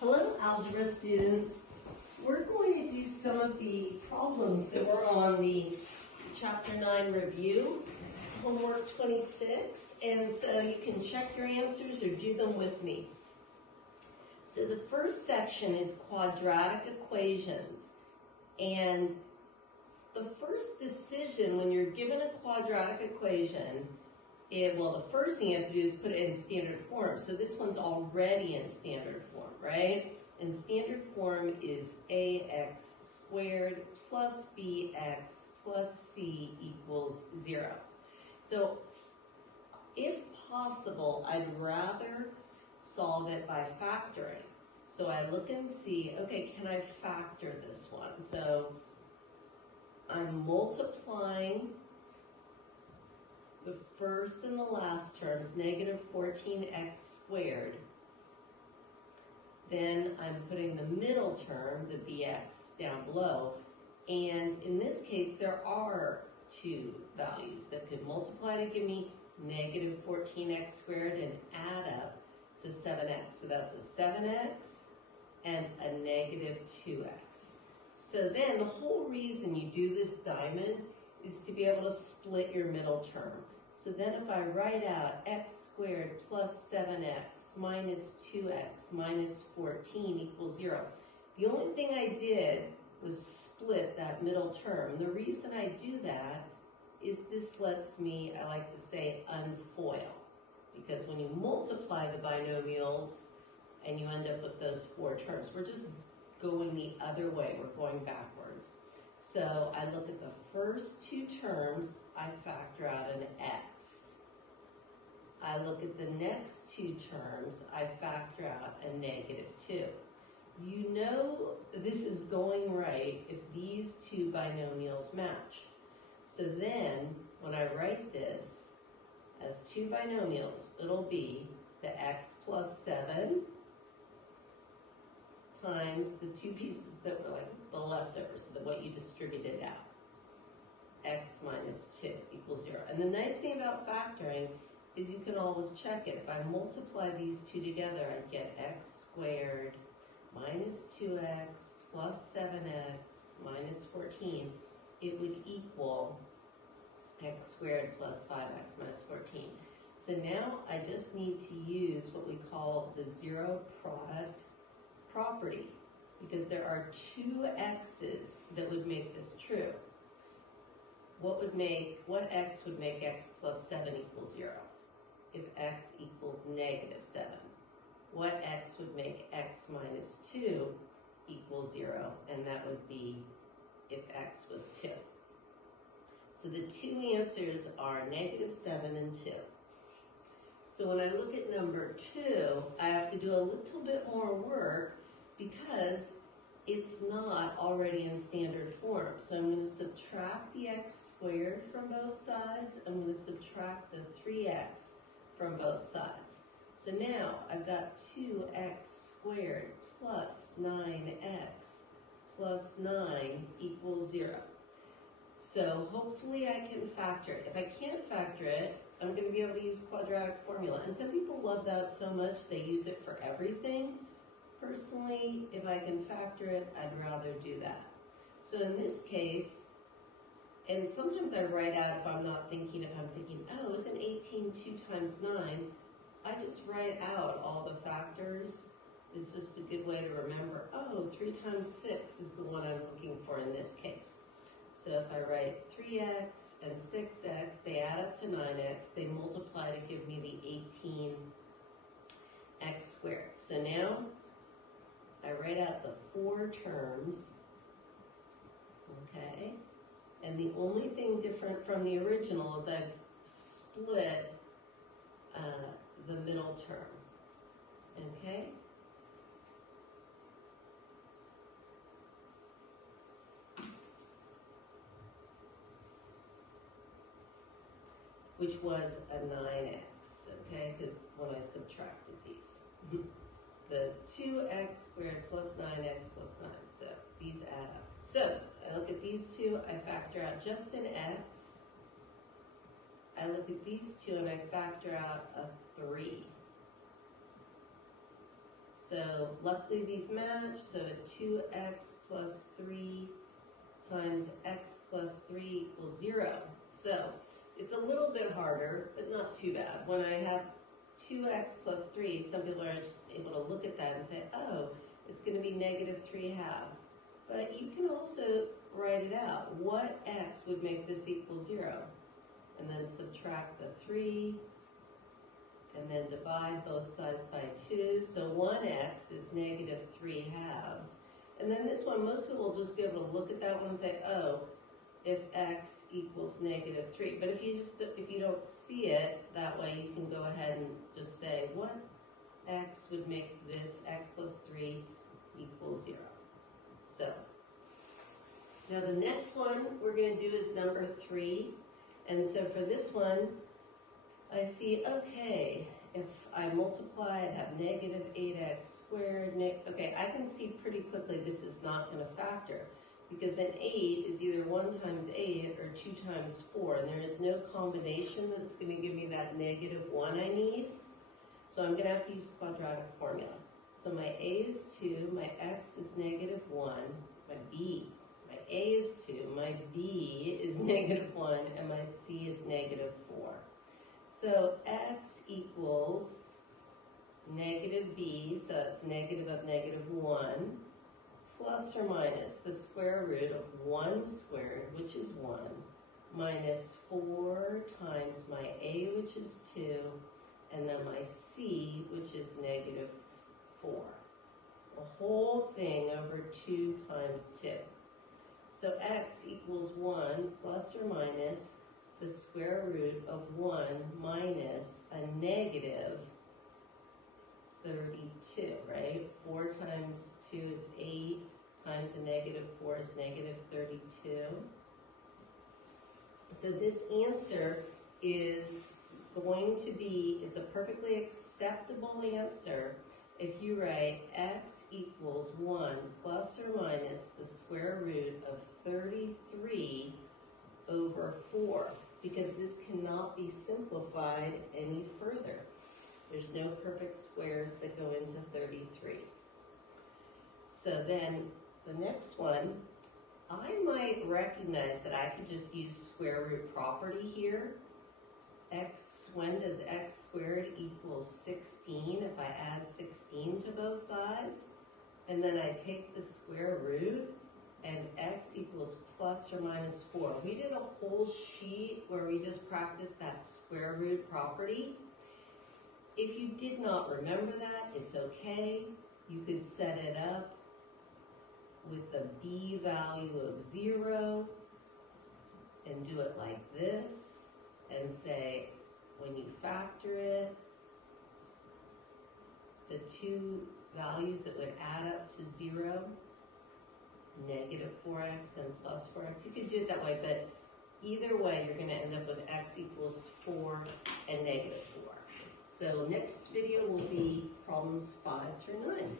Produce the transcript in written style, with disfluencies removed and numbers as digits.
Hello, algebra students. We're going to do some of the problems that were on the Chapter 9 review, homework 26, and so you can check your answers or do them with me. So the first section is quadratic equations, and the first decision when you're given a quadratic equation, the first thing you have to do is put it in standard form. So this one's already in standard form, right? And standard form is ax squared plus bx plus c equals 0. So if possible, I'd rather solve it by factoring. So I look and see, okay, can I factor this one? So I'm multiplying the first and the last terms, negative 14x squared. Then I'm putting the middle term, the bx, down below. And in this case, there are two values that could multiply to give me negative 14x squared and add up to 7x. So that's a 7x and a negative 2x. So then the whole reason you do this diamond is to be able to split your middle term. So then if I write out x squared plus 7x minus 2x minus 14 equals 0. The only thing I did was split that middle term. The reason I do that is this lets me, I like to say, unfoil. Because when you multiply the binomials and you end up with those four terms, we're just going the other way. We're going backwards. So I look at the first two terms, I factor out an x. I look at the next two terms, I factor out a negative 2. You know this is going right if these two binomials match. So then, when I write this as two binomials, it'll be the x plus 7 times the two pieces that were like the leftovers, what you distributed out. X minus 2 equals 0. And the nice thing about factoring is you can always check it. If I multiply these two together, I get x squared minus 2x plus 7x minus 14. It would equal x squared plus 5x minus 14. So now I just need to use what we call the zero product property, because there are two x's that would make this true. What x would make x plus 7 equal 0? If x equaled negative 7. What x would make x minus 2 equal 0? And that would be if x was 2. So the two answers are negative 7 and 2. So when I look at number 2, I have to do a little bit more work because it's not already in standard form. So I'm going to subtract the x squared from both sides. I'm going to subtract the 3x from both sides. So now I've got 2x squared plus 9x plus 9 equals 0. So hopefully I can factor it. If I can't factor it, I'm going to be able to use quadratic formula. And some people love that so much they use it for everything. Personally, if I can factor it, I'd rather do that. So in this case, and sometimes I write out if I'm thinking, oh, isn't 18 2 times 9? I just write out all the factors. It's just a good way to remember, oh, 3 times 6 is the one I'm looking for in this case. So if I write 3x and 6x, they add up to 9x. They multiply to give me the 18x squared. So now I write out the four terms, okay? And the only thing different from the original is I've split the middle term, okay? Which was a 9x, okay? Because when I subtracted these. The 2x squared plus 9x plus 9, so these add up. So I look at these two, I factor out just an x. I look at these two and I factor out a 3. So luckily these match, so 2x plus 3 times x plus 3 equals 0. So it's a little bit harder, but not too bad. When I have 2x plus 3, some people are just able to look at that and say, oh, it's going to be negative 3 halves. But you can also write it out. What x would make this equal 0? And then subtract the 3, and then divide both sides by 2. So 1x is negative 3 halves. And then this one, most people will just be able to look at that one and say, oh, if x equals negative 3. But if you don't see it that way, you can go ahead and just say, what x would make this x plus 3 equal 0? So, now the next one we're going to do is number 3. And so for this one, I see, okay, if I multiply, I have negative 8x squared. Okay, I can see pretty quickly this is not going to factor, because an 8 is either 1 times 8 or 2 times 4, and there is no combination that's going to give me that negative 1 I need. So I'm going to have to use quadratic formula. So my a is 2, my x is negative 1, my a is 2, my b is negative 1, and my c is negative 4. So x equals negative b, so that's negative of negative 1, plus or minus the square root of 1 squared, which is 1, minus 4 times my a, which is 2, and then my c, which is negative 4. The whole thing over 2 times 2. So x equals 1 plus or minus the square root of 1 minus a negative 32, right? 4 times 2 is 8, times a negative 4 is negative 32. So this answer is going to be, it's a perfectly acceptable answer if you write x equals 1 plus or minus the square root of 33 over 4, because this cannot be simplified any further. There's no perfect squares that go into 33. So then the next one, I might recognize that I could just use square root property here. When does x squared equal 16? If I add 16 to both sides, and then I take the square root, and x equals plus or minus 4. We did a whole sheet where we just practiced that square root property. If you did not remember that, it's okay. You could set it up with the b value of 0 and do it like this and say, when you factor it, the two values that would add up to 0, negative 4x and plus 4x. You could do it that way, but either way, you're going to end up with x equals 4 and negative 4. So next video will be problems 5 through 9.